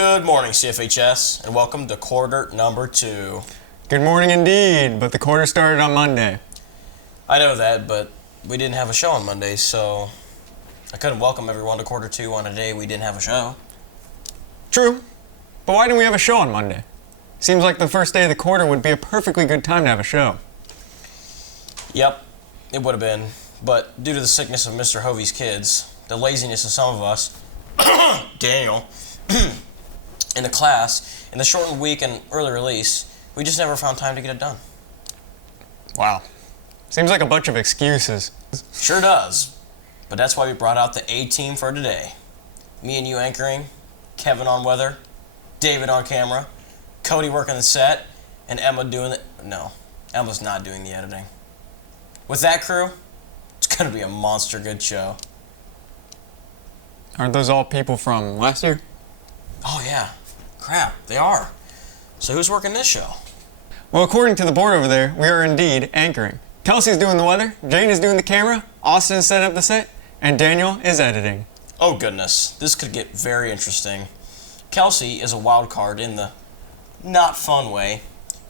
Good morning, CFHS, and welcome to quarter number 2. Good morning indeed, but the quarter started on Monday. I know that, but we didn't have a show on Monday, so I couldn't welcome everyone to quarter 2 on a day we didn't have a show. True, but why didn't we have a show on Monday? Seems like the first day of the quarter would be a perfectly good time to have a show. Yep, it would have been, but due to the sickness of Mr. Hovey's kids, the laziness of some of us, Daniel, in the class, and the shortened week and early release, we just never found time to get it done. Wow. Seems like a bunch of excuses. Sure does, but that's why we brought out the A-team for today. Me and you anchoring, Kevin on weather, David on camera, Cody working the set, and Emma doing the... No, Emma's not doing the editing. With that crew, it's going to be a monster good show. Aren't those all people from last year? Oh yeah, crap, they are. So who's working this show? Well, according to the board over there, we are indeed anchoring. Kelsey's doing the weather, Jane is doing the camera, Austin is setting up the set, and Daniel is editing. Oh goodness, this could get very interesting. Kelsey is a wild card in the not fun way.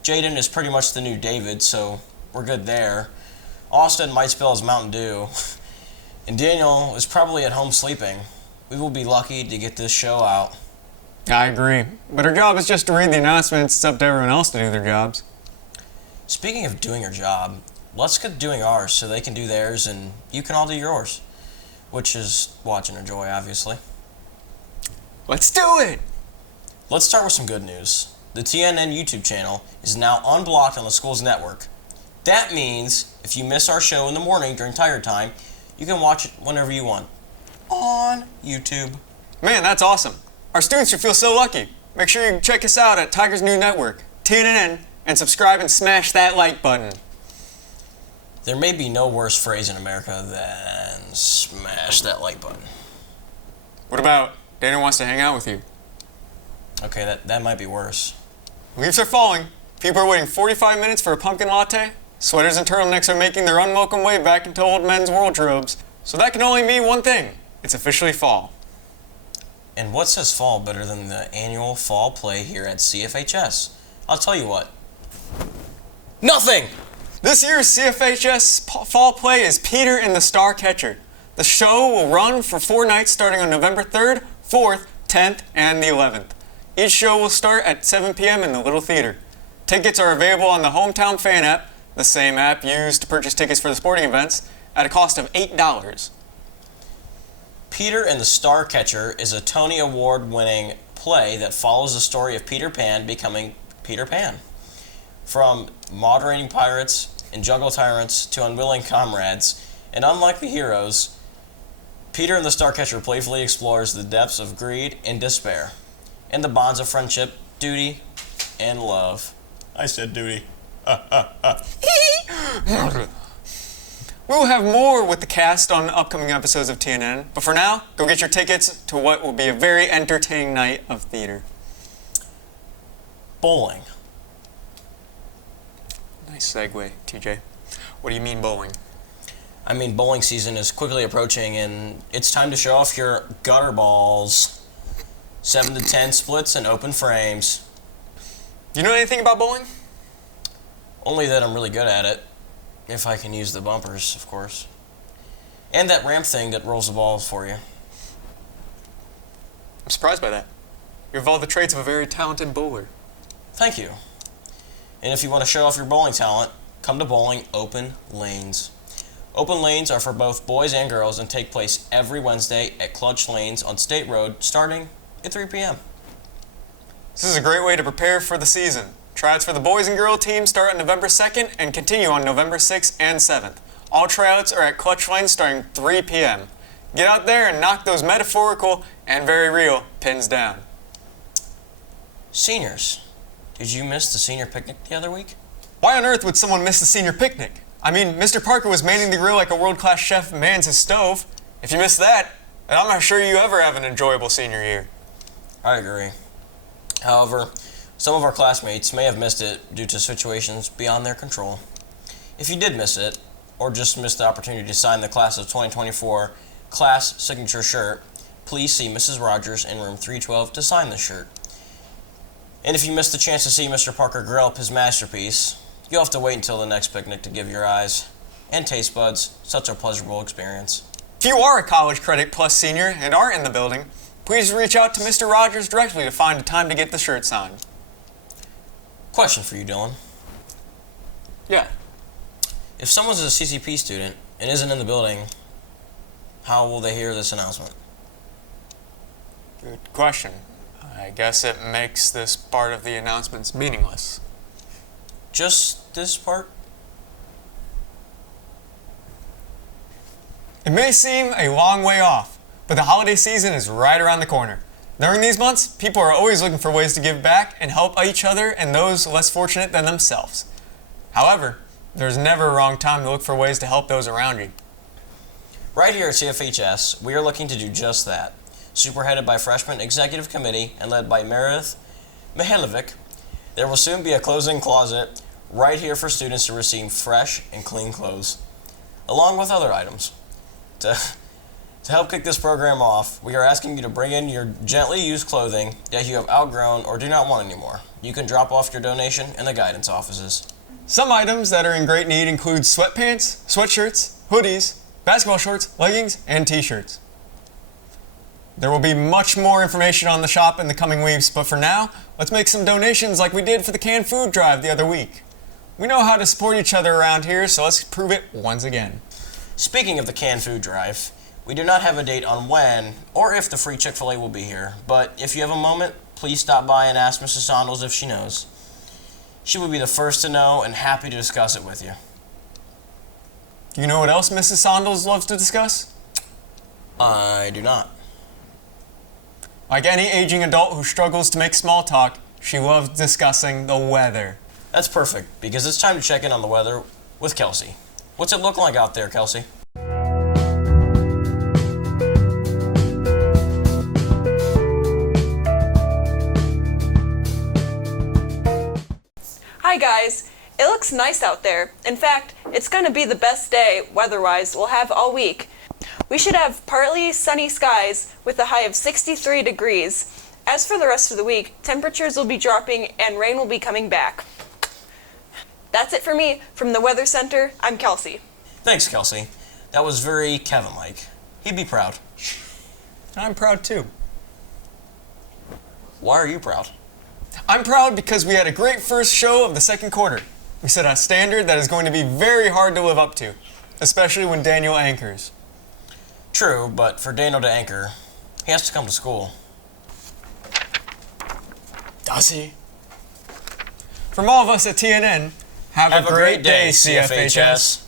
Jaden is pretty much the new David, so we're good there. Austin might spill his Mountain Dew. And Daniel is probably at home sleeping. We will be lucky to get this show out. I agree, but our job is just to read the announcements. It's up to everyone else to do their jobs. Speaking of doing your job, let's get doing ours so they can do theirs and you can all do yours. Which is watch and enjoy, obviously. Let's do it! Let's start with some good news. The TNN YouTube channel is now unblocked on the school's network. That means if you miss our show in the morning during tire time, you can watch it whenever you want. On YouTube. Man, that's awesome. Our students should feel so lucky. Make sure you check us out at Tiger's new network, TNN, and subscribe and smash that like button. There may be no worse phrase in America than smash that like button. What about Daniel wants to hang out with you? Okay, that might be worse. Leaves are falling. People are waiting 45 minutes for a pumpkin latte. Sweaters and turtlenecks are making their unwelcome way back into old men's wardrobes. So that can only mean one thing. It's officially fall. And what says fall better than the annual fall play here at CFHS? I'll tell you what. Nothing! This year's CFHS fall play is Peter and the Star Catcher. The show will run for 4 nights starting on November 3rd, 4th, 10th, and the 11th. Each show will start at 7 p.m. in the Little Theater. Tickets are available on the Hometown Fan app, the same app used to purchase tickets for the sporting events, at a cost of $8. Peter and the Star Catcher is a Tony Award-winning play that follows the story of Peter Pan becoming Peter Pan. From moderating pirates and jungle tyrants to unwilling comrades and unlikely heroes, Peter and the Star Catcher playfully explores the depths of greed and despair, and the bonds of friendship, duty, and love. I said duty. We will have more with the cast on upcoming episodes of TNN, but for now, go get your tickets to what will be a very entertaining night of theater. Bowling. Nice segue, TJ. What do you mean bowling? I mean, bowling season is quickly approaching, and it's time to show off your gutter balls. 7 to 10 splits and open frames. You know anything about bowling? Only that I'm really good at it. If I can use the bumpers, of course. And that ramp thing that rolls the balls for you. I'm surprised by that. You have all the traits of a very talented bowler. Thank you. And if you want to show off your bowling talent, come to Bowling Open Lanes. Open Lanes are for both boys and girls and take place every Wednesday at Clutch Lanes on State Road starting at 3 p.m. This is a great way to prepare for the season. Tryouts for the boys and girl teams start on November 2nd and continue on November 6th and 7th. All tryouts are at Clutch Lanes starting 3 p.m. Get out there and knock those metaphorical and very real pins down. Seniors, did you miss the senior picnic the other week? Why on earth would someone miss the senior picnic? I mean, Mr. Parker was manning the grill like a world-class chef mans his stove. If you miss that, then I'm not sure you ever have an enjoyable senior year. I agree. However, some of our classmates may have missed it due to situations beyond their control. If you did miss it, or just missed the opportunity to sign the Class of 2024 class signature shirt, please see Mrs. Rogers in room 312 to sign the shirt. And if you missed the chance to see Mr. Parker grill up his masterpiece, you'll have to wait until the next picnic to give your eyes and taste buds such a pleasurable experience. If you are a College Credit Plus senior and aren't in the building, please reach out to Mr. Rogers directly to find a time to get the shirt signed. Question for you, Dylan. Yeah. If someone's a CCP student and isn't in the building, how will they hear this announcement? Good question. I guess it makes this part of the announcements meaningless. Just this part? It may seem a long way off, but the holiday season is right around the corner. During these months, people are always looking for ways to give back and help each other and those less fortunate than themselves. However, there's never a wrong time to look for ways to help those around you. Right here at CFHS, we are looking to do just that. Superheaded by Freshman Executive Committee and led by Meredith Mihailovic, there will soon be a closing closet right here for students to receive fresh and clean clothes, along with other items. To help kick this program off, we are asking you to bring in your gently used clothing that you have outgrown or do not want anymore. You can drop off your donation in the guidance offices. Some items that are in great need include sweatpants, sweatshirts, hoodies, basketball shorts, leggings, and t-shirts. There will be much more information on the shop in the coming weeks, but for now, let's make some donations like we did for the canned food drive the other week. We know how to support each other around here, so let's prove it once again. Speaking of the canned food drive, we do not have a date on when or if the free Chick-fil-A will be here, but if you have a moment, please stop by and ask Mrs. Saunders if she knows. She would be the first to know and happy to discuss it with you. Do you know what else Mrs. Saunders loves to discuss? I do not. Like any aging adult who struggles to make small talk, she loves discussing the weather. That's perfect, because it's time to check in on the weather with Kelsey. What's it look like out there, Kelsey? Hi guys, it looks nice out there. In fact, it's going to be the best day, weather-wise, we'll have all week. We should have partly sunny skies with a high of 63 degrees. As for the rest of the week, temperatures will be dropping and rain will be coming back. That's it for me. From the Weather Center, I'm Kelsey. Thanks, Kelsey. That was very Kevin-like. He'd be proud. I'm proud too. Why are you proud? I'm proud because we had a great first show of the second quarter. We set a standard that is going to be very hard to live up to, especially when Daniel anchors. True, but for Daniel to anchor, he has to come to school. Does he? From all of us at TNN, have a great day, CFHS.